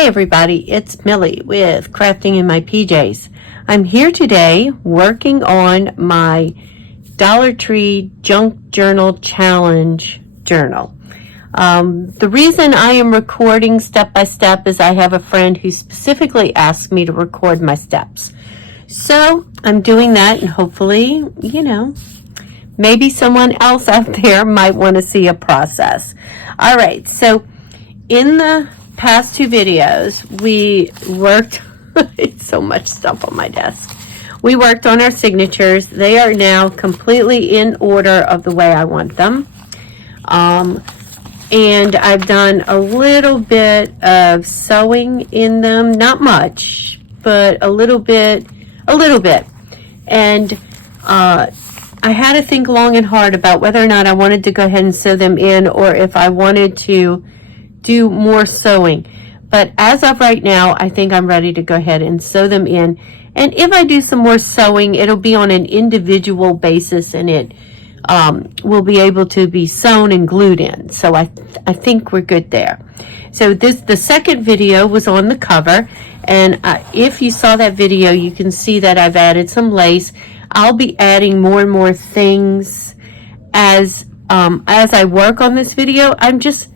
Hey everybody, it's Millie with Crafting in My PJs. I'm here today working on my Dollar Tree Junk Journal Challenge journal. The reason I am recording step by step is I have a friend who specifically asked me to record my steps. So I'm doing that, and hopefully, maybe someone else out there might want to see a process. All right, so in the past two videos, we worked, it's so much stuff on my desk. We worked on our signatures. They are now completely in order of the way I want them. And I've done a little bit of sewing in them, not much, but a little bit. And I had to think long and hard about whether or not I wanted to go ahead and sew them in, or if I wanted to do more sewing. But as of right now, I think I'm ready to go ahead and sew them in. And if I do some more sewing, it'll be on an individual basis, and it will be able to be sewn and glued in. So I think we're good there. So the second video was on the cover, and if you saw that video, you can see that I've added some lace. I'll be adding more and more things as I work on this video. I'm just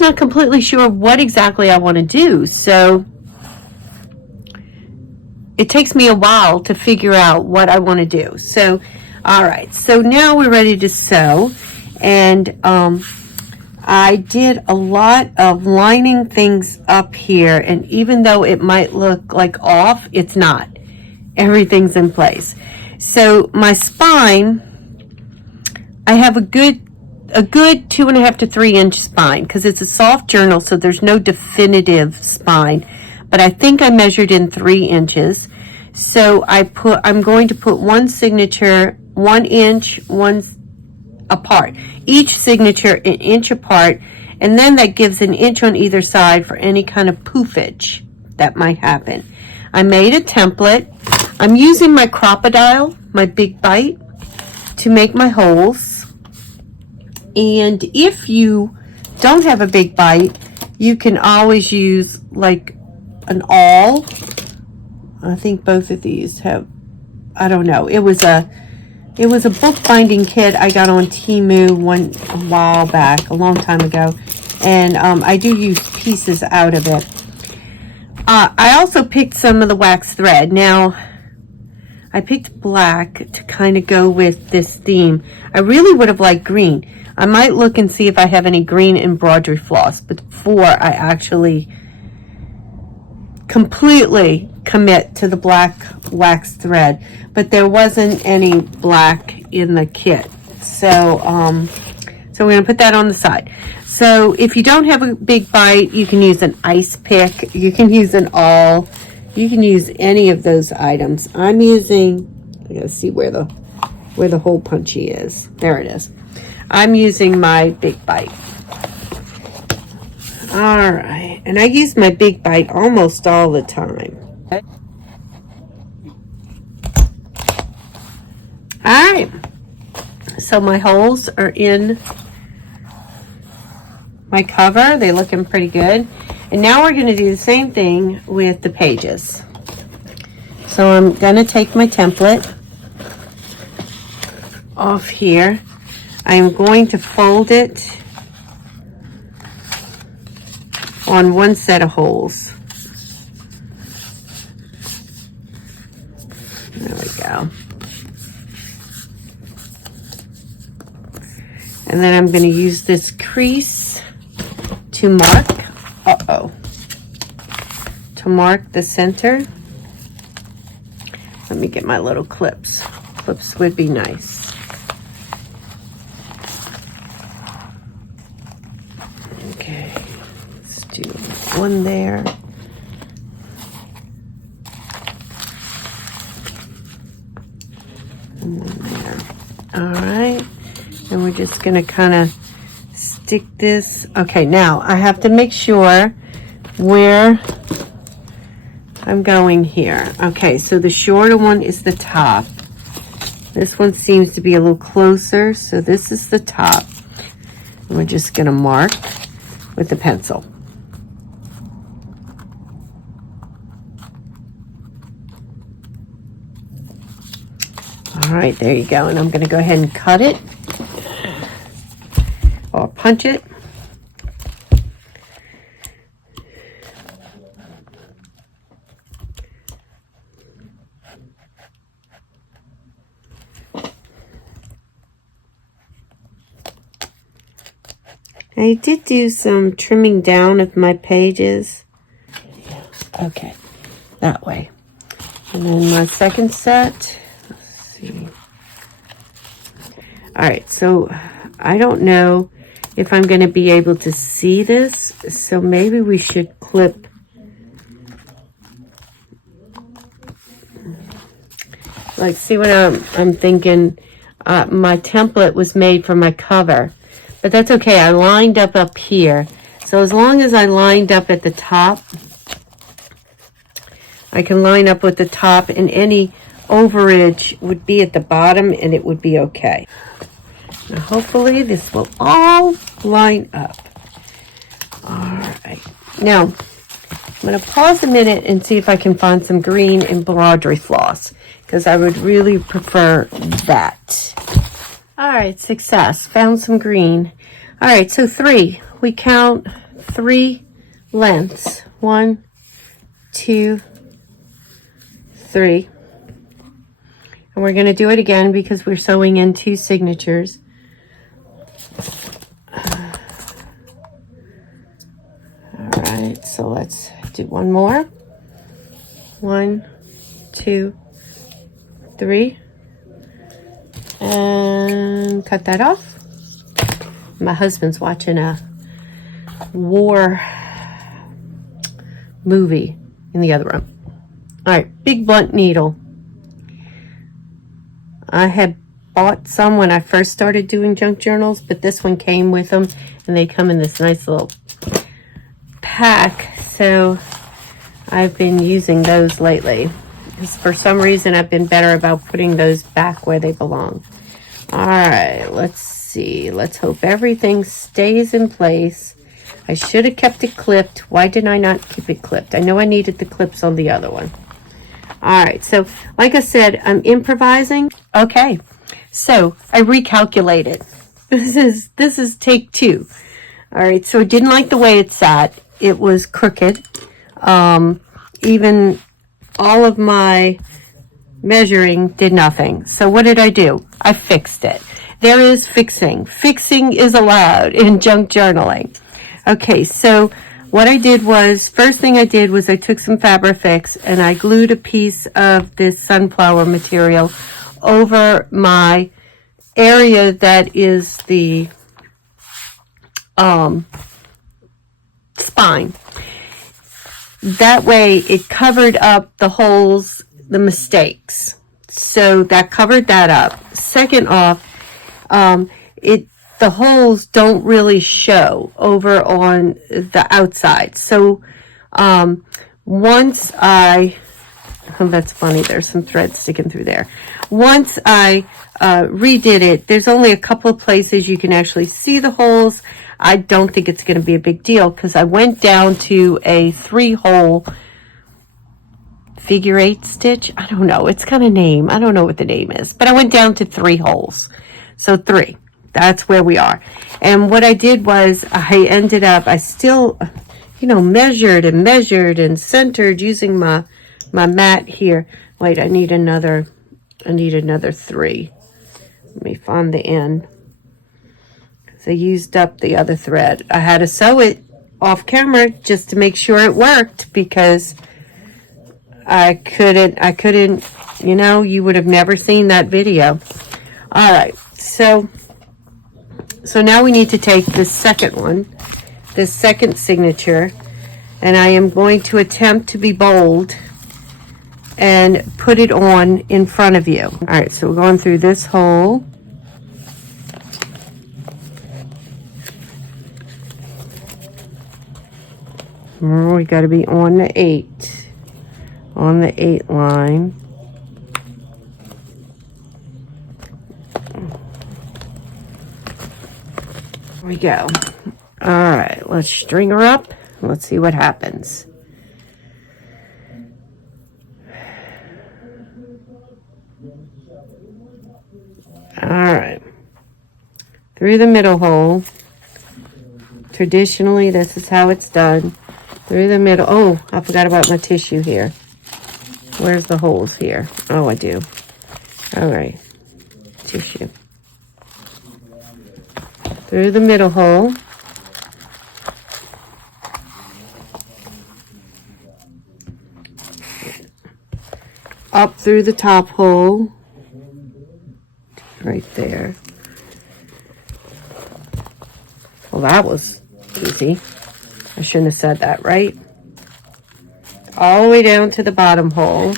not completely sure what exactly I want to do. So it takes me a while to figure out what I want to do. So, all right. So now we're ready to sew. And I did a lot of lining things up here. And even though it might look like off, it's not. Everything's in place. So my spine, I have a good 2.5 to 3 inch spine, because it's a soft journal, so there's no definitive spine, but I think I measured in 3 inches. So I'm going to put one signature 1 inch, one apart, each signature an inch apart, and then that gives an inch on either side for any kind of poofage that might happen. I made a template. I'm using my crocodile, my big bite, to make my holes. And if you don't have a big bite, you can always use like an awl. I think both of these have, I don't know. It was a bookbinding kit I got on Temu a while back, a long time ago. And I do use pieces out of it. I also picked some of the wax thread. Now, I picked black to kind of go with this theme. I really would have liked green. I might look and see if I have any green embroidery floss before I actually completely commit to the black wax thread. But there wasn't any black in the kit. So, so we're going to put that on the side. So if you don't have a big bite, you can use an ice pick. You can use an awl. You can use any of those items. I'm using, I gotta see where the hole punchy is. There it is. I'm using my big bite. All right, and I use my big bite almost all the time. All right, so my holes are in my cover. They're looking pretty good. And now we're going to do the same thing with the pages. So I'm going to take my template off here. I'm going to fold it on one set of holes. There we go. And then I'm going to use this crease to mark, to mark the center. Let me get my little clips. Clips would be nice. Okay, let's do one there. And one there. All right, and we're just gonna kind of stick this. Okay, now I have to make sure where I'm going here. Okay, so the shorter one is the top. This one seems to be a little closer, so this is the top. And we're just going to mark with the pencil. right, there you go. And I'm going to go ahead and cut it or punch it. I did do some trimming down of my pages. Okay, that way. And then my second set. Let's see. All right, so I don't know if I'm going to be able to see this, so maybe we should clip. Like, see what I'm thinking? My template was made for my cover. But that's okay. I lined up here. So as long as I lined up at the top, I can line up with the top, and any overage would be at the bottom, and it would be okay. Now hopefully this will all line up. All right. Now, I'm going to pause a minute and see if I can find some green embroidery floss, because I would really prefer that. All right, success. Found some green. All right, so 3. We count 3 lengths. 1, 2, 3. And we're going to do it again because we're sewing in 2 signatures. All right, so let's do one more. 1, 2, 3. And cut that off. My husband's watching a war movie in the other room. All right, big blunt needle. I had bought some when I first started doing junk journals, but this one came with them, and they come in this nice little pack. So I've been using those lately. Because for some reason I've been better about putting those back where they belong. All right, let's see. Let's hope everything stays in place. I should have kept it clipped. Why did I not keep it clipped? I know I needed the clips on the other one. All right, so like I said, I'm improvising. Okay, so I recalculated. This is take 2. All right, so I didn't like the way it sat. It was crooked. Even all of my measuring did nothing. So what did I do? I fixed it. There is fixing. Fixing is allowed in junk journaling. Okay, so what I did was, first thing I did was I took some Fabrifix and I glued a piece of this sunflower material over my area that is the spine. That way it covered up the holes, the mistakes. So that covered that up. Second off, the holes don't really show over on the outside. So once oh, that's funny, there's some thread sticking through there. Once I redid it, there's only a couple of places you can actually see the holes. I don't think it's going to be a big deal because I went down to a 3-hole figure 8 stitch. I don't know. It's got a name. I don't know what the name is, but I went down to 3 holes. So 3. That's where we are. And what I did was I ended up, I still, measured and centered using my mat here. Wait, I need another 3. Let me find the end. I used up the other thread. I had to sew it off camera just to make sure it worked because I couldn't, you would have never seen that video. All right, so now we need to take this second one, this second signature, and I am going to attempt to be bold and put it on in front of you. All right, so we're going through this hole. We got to be on the 8 line. There we go. All right, let's string her up. Let's see what happens. All right. Through the middle hole. Traditionally, this is how it's done. Through the middle. Oh, I forgot about my tissue here. Where's the holes here? Oh, I do. All right. Tissue. Through the middle hole. Up through the top hole. Right there. Well, that was easy. I shouldn't have said that, right? All the way down to the bottom hole.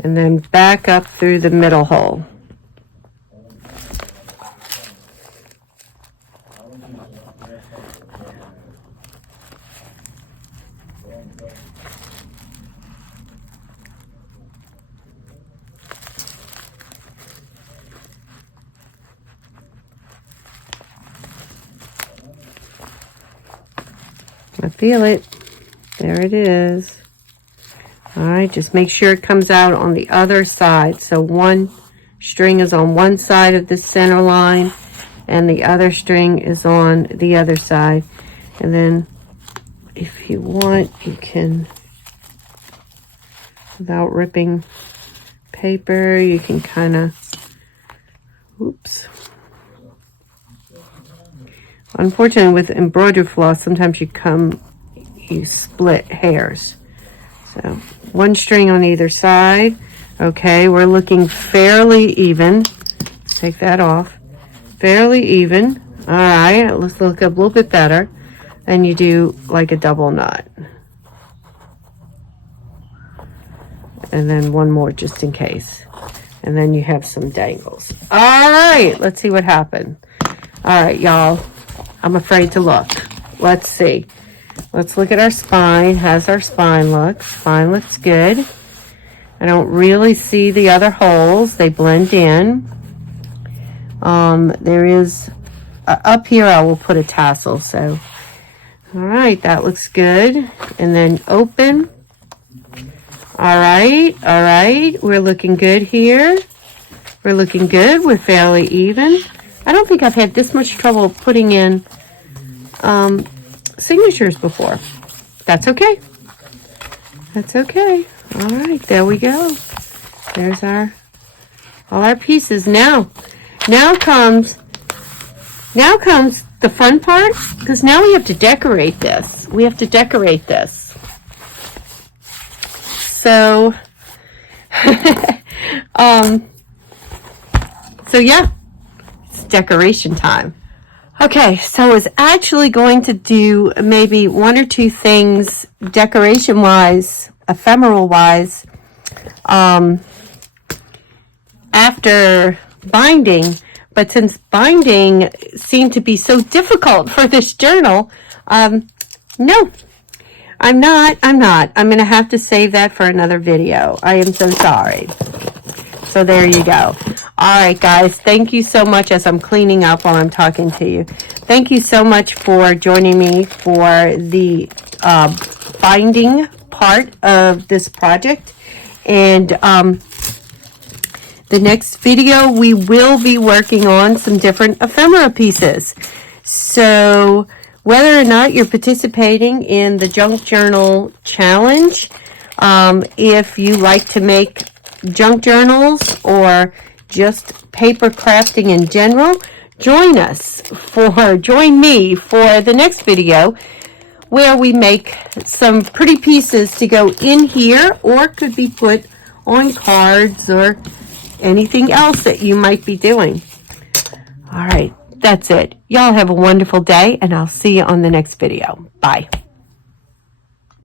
And then back up through the middle hole. I feel it. There it is. All right, just make sure it comes out on the other side. So one string is on one side of the center line and the other string is on the other side. And then if you want, you can, without ripping paper, you can kind of, oops. Unfortunately, with embroidery floss, sometimes you split hairs. So one string on either side. Okay, we're looking fairly even. Let's take that off. Fairly even. All right, let's look a little bit better. And you do like a double knot. And then one more just in case. And then you have some dangles. All right, let's see what happened. All right, y'all. I'm afraid to look. Let's see. Let's look at our spine. How's our spine look? Spine looks good. I don't really see the other holes. They blend in. There is, up here I will put a tassel. So, all right, that looks good. And then open. All right. We're looking good here. We're looking good. We're fairly even. I don't think I've had this much trouble putting in signatures before. That's okay. That's okay. All right, there we go. There's all our pieces. Now comes the fun part, because now we have to decorate this. We have to decorate this. So, so yeah, it's decoration time. Okay, so I was actually going to do maybe one or two things decoration-wise, ephemeral-wise, after binding. But since binding seemed to be so difficult for this journal, no, I'm not. I'm going to have to save that for another video. I am so sorry. So there you go. All right, guys. Thank you so much as I'm cleaning up while I'm talking to you. Thank you so much for joining me for the binding part of this project. And the next video, we will be working on some different ephemera pieces. So whether or not you're participating in the Junk Journal Challenge, if you like to make junk journals or just paper crafting in general, join me for the next video where we make some pretty pieces to go in here or could be put on cards or anything else that you might be doing. All right, that's it. Y'all have a wonderful day and I'll see you on the next video. Bye.